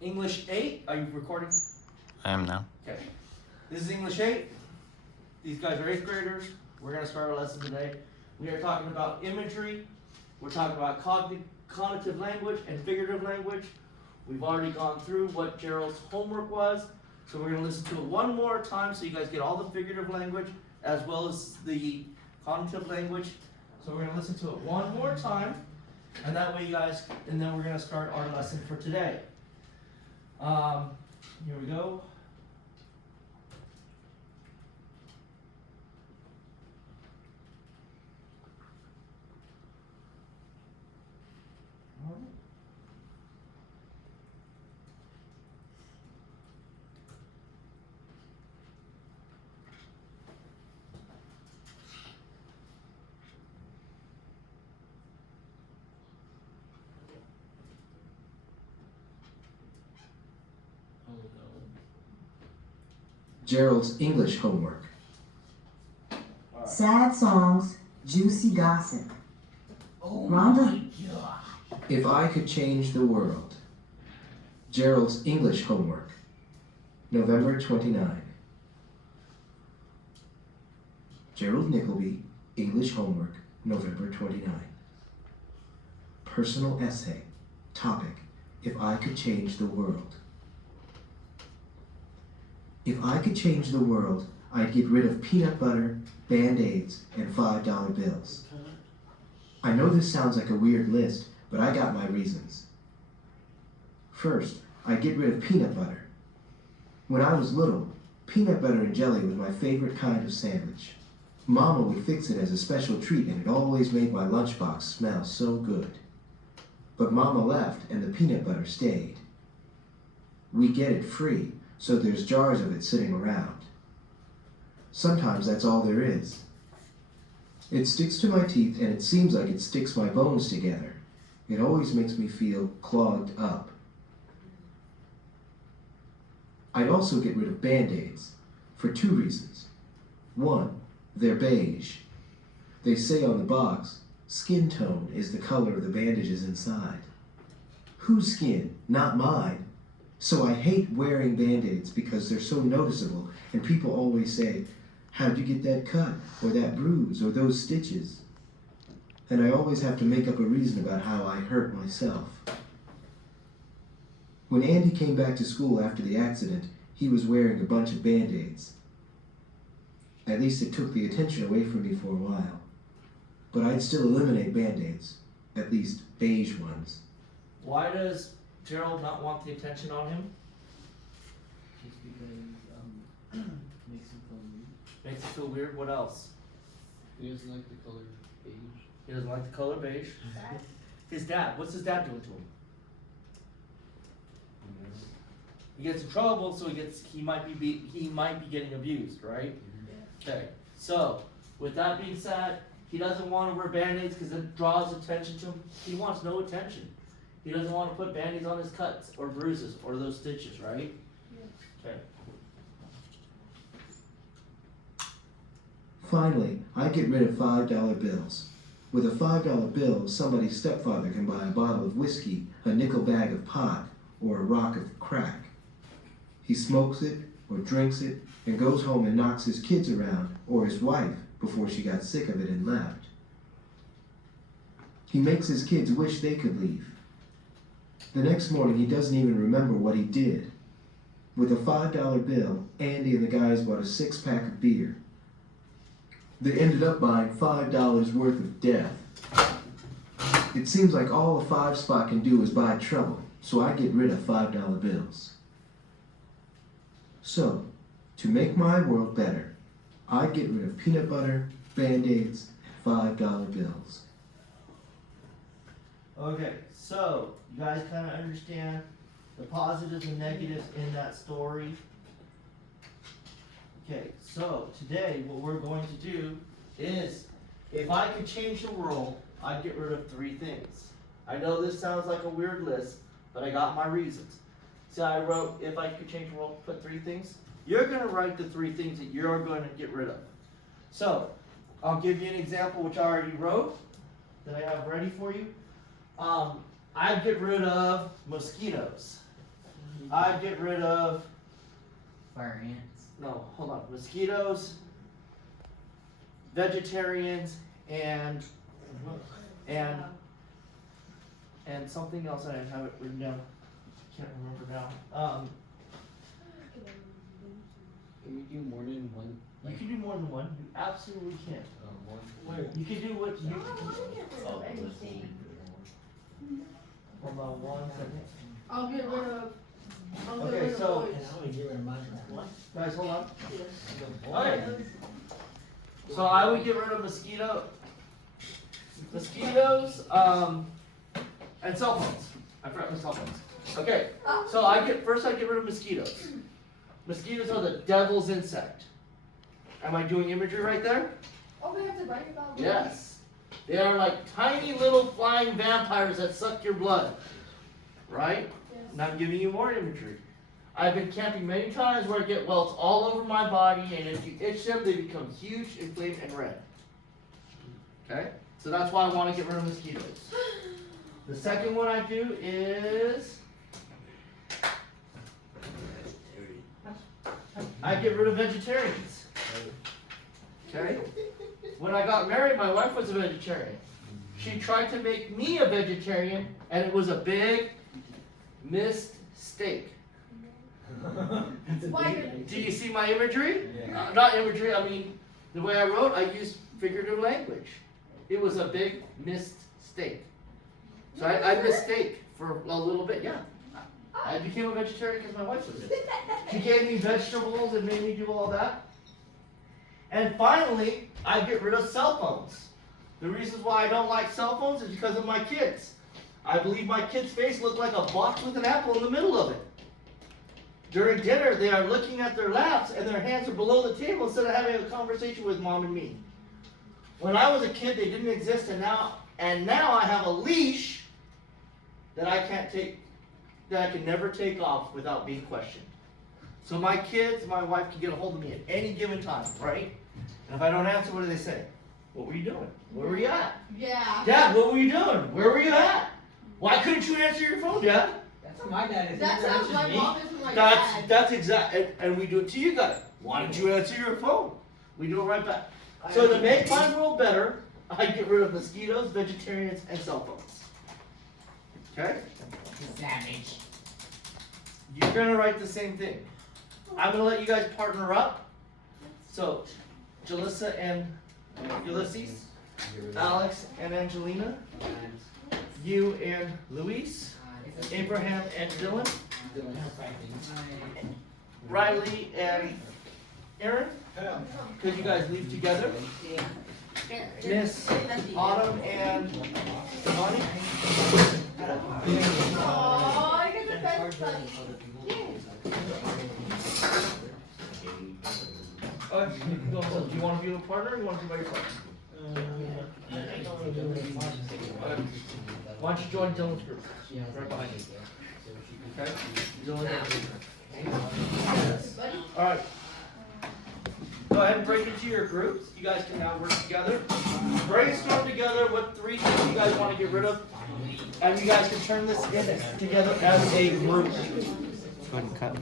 English 8. Are you recording? I am now. Okay. This is English 8. These guys are 8th graders. We're going to start our lesson today. We are talking about imagery. We're talking about cognitive language and figurative language. We've already gone through what Gerald's homework was. So we're going to listen to it one more time so you guys get all the figurative language as well as the cognitive language. So we're going to listen to it one more time. And that way you guys, and then we're going to start our lesson for today. Here we go. All right. Gerald's English homework. Right. Sad songs, juicy gossip. Oh Rhonda? my God. If I Could Change the World. Gerald's English homework. November 29. Gerald Nickleby, English homework, November 29. Personal essay. Topic: If I could change the world. If I could change the world, I'd get rid of peanut butter, Band-Aids, and $5 bills. I know this sounds like a weird list, but I got my reasons. First, I'd get rid of peanut butter. When I was little, peanut butter and jelly was my favorite kind of sandwich. Mama would fix it as a special treat and it always made my lunchbox smell so good. But Mama left and the peanut butter stayed. We get it free, so there's jars of it sitting around. Sometimes that's all there is. It sticks to my teeth and it seems like it sticks my bones together. It always makes me feel clogged up. I'd also get rid of Band-Aids for two reasons. One, they're beige. They say on the box, skin tone is the color of the bandages inside. Whose skin? Not mine. So I hate wearing Band-Aids because they're so noticeable and people always say, "How'd you get that cut, or that bruise, or those stitches?" And I always have to make up a reason about how I hurt myself. When Andy came back to school after the accident, he was wearing a bunch of Band-Aids. At least it took the attention away from me for a while. But I'd still eliminate Band-Aids, at least beige ones. Why does Gerald not want the attention on him? Just because makes him feel weird. Makes him feel weird. What else? He doesn't like the color beige. He doesn't like the color beige. His dad. What's his dad doing to him? He gets in trouble, so he might be getting abused, right? Okay. So with that being said, he doesn't want to wear Band-Aids because it draws attention to him. He wants no attention. He doesn't want to put Band-Aids on his cuts or bruises or those stitches, right? Okay. Finally, I get rid of $5 bills. With a $5 bill, somebody's stepfather can buy a bottle of whiskey, a nickel bag of pot, or a rock of crack. He smokes it or drinks it and goes home and knocks his kids around or his wife before she got sick of it and left. He makes his kids wish they could leave. The next morning, he doesn't even remember what he did. With a $5 bill, Andy and the guys bought a 6-pack of beer. They ended up buying $5 worth of death. It seems like all a 5-spot can do is buy trouble, so I get rid of $5 bills. So, to make my world better, I get rid of peanut butter, Band-Aids, and $5 bills. Okay, so you guys kind of understand the positives and negatives in that story. Okay, so today what we're going to do is, if I could change the world, I'd get rid of 3 things. I know this sounds like a weird list, but I got my reasons. So I wrote, if I could change the world, put 3 things. You're going to write the 3 things that you're going to get rid of. So, I'll give you an example which I already wrote, that I have ready for you. I'd get rid of mosquitoes. I'd get rid of, Fire ants. no, hold on, mosquitoes, vegetarians, and something else. I didn't have it written down. Can't remember now. Can we do more than one? You can do more than one. You absolutely can. One. You can do what you. Oh, anything. Hold on one second. I'll get rid of. I'll get Okay, rid of so- boys. And I would get rid of mine. What? Guys, hold on. Yes. Okay. So I would get rid of mosquitoes, and cell phones. I forgot my cell phones. Okay, so I get rid of mosquitoes. Mosquitoes are the devil's insect. Am I doing imagery right there? Oh, we have to write about. Yes. They are like tiny little flying vampires that suck your blood. Right? Yes. And I'm giving you more imagery. I've been camping many times where I get welts all over my body, and if you itch them, they become huge, inflamed, and red. Okay? So that's why I want to get rid of mosquitoes. The second one I do is I get rid of vegetarians. Okay? When I got married, my wife was a vegetarian. She tried to make me a vegetarian, and it was a big mistake. Why? Do you see my imagery? Yeah. Not imagery, I mean, the way I wrote, I used figurative language. It was a big mistake. So I mistake for a little bit, yeah. I became a vegetarian because my wife was it. She gave me vegetables and made me do all that. And finally, I get rid of cell phones. The reasons why I don't like cell phones is because of my kids. I believe my kid's face looked like a box with an apple in the middle of it. During dinner, they are looking at their laps and their hands are below the table instead of having a conversation with mom and me. When I was a kid, they didn't exist, and now I have a leash that I can never take off without being questioned. So my kids, my wife can get a hold of me at any given time, right? And if I don't answer, what do they say? What were you doing? Where were you at? Yeah. Dad, what were you doing? Where were you at? Why couldn't you answer your phone, Dad? That's what my dad is. That's He how answers my me. mom is with my dad. That's exact, and we do it to you guys. Why didn't you answer your phone? We do it right back. So to make my world better, I get rid of mosquitoes, vegetarians, and cell phones. Okay? Savage. You're gonna write the same thing. I'm gonna let you guys partner up. So, Jalissa and Ulysses, Alex and Angelina, you and Luis, Abraham and Dylan, Riley and Aaron. Could you guys leave together? Miss Autumn and Bonnie. Aww, I get the best buddy. Do you want to be a partner or you want to be by your partner? Why don't you join Dylan's group? Right behind you. Okay? Dylan. Alright. Go ahead and break into your groups. You guys can now work together. Brainstorm together what 3 things you guys want to get rid of. And you guys can turn this in together as a group. Go ahead and cut.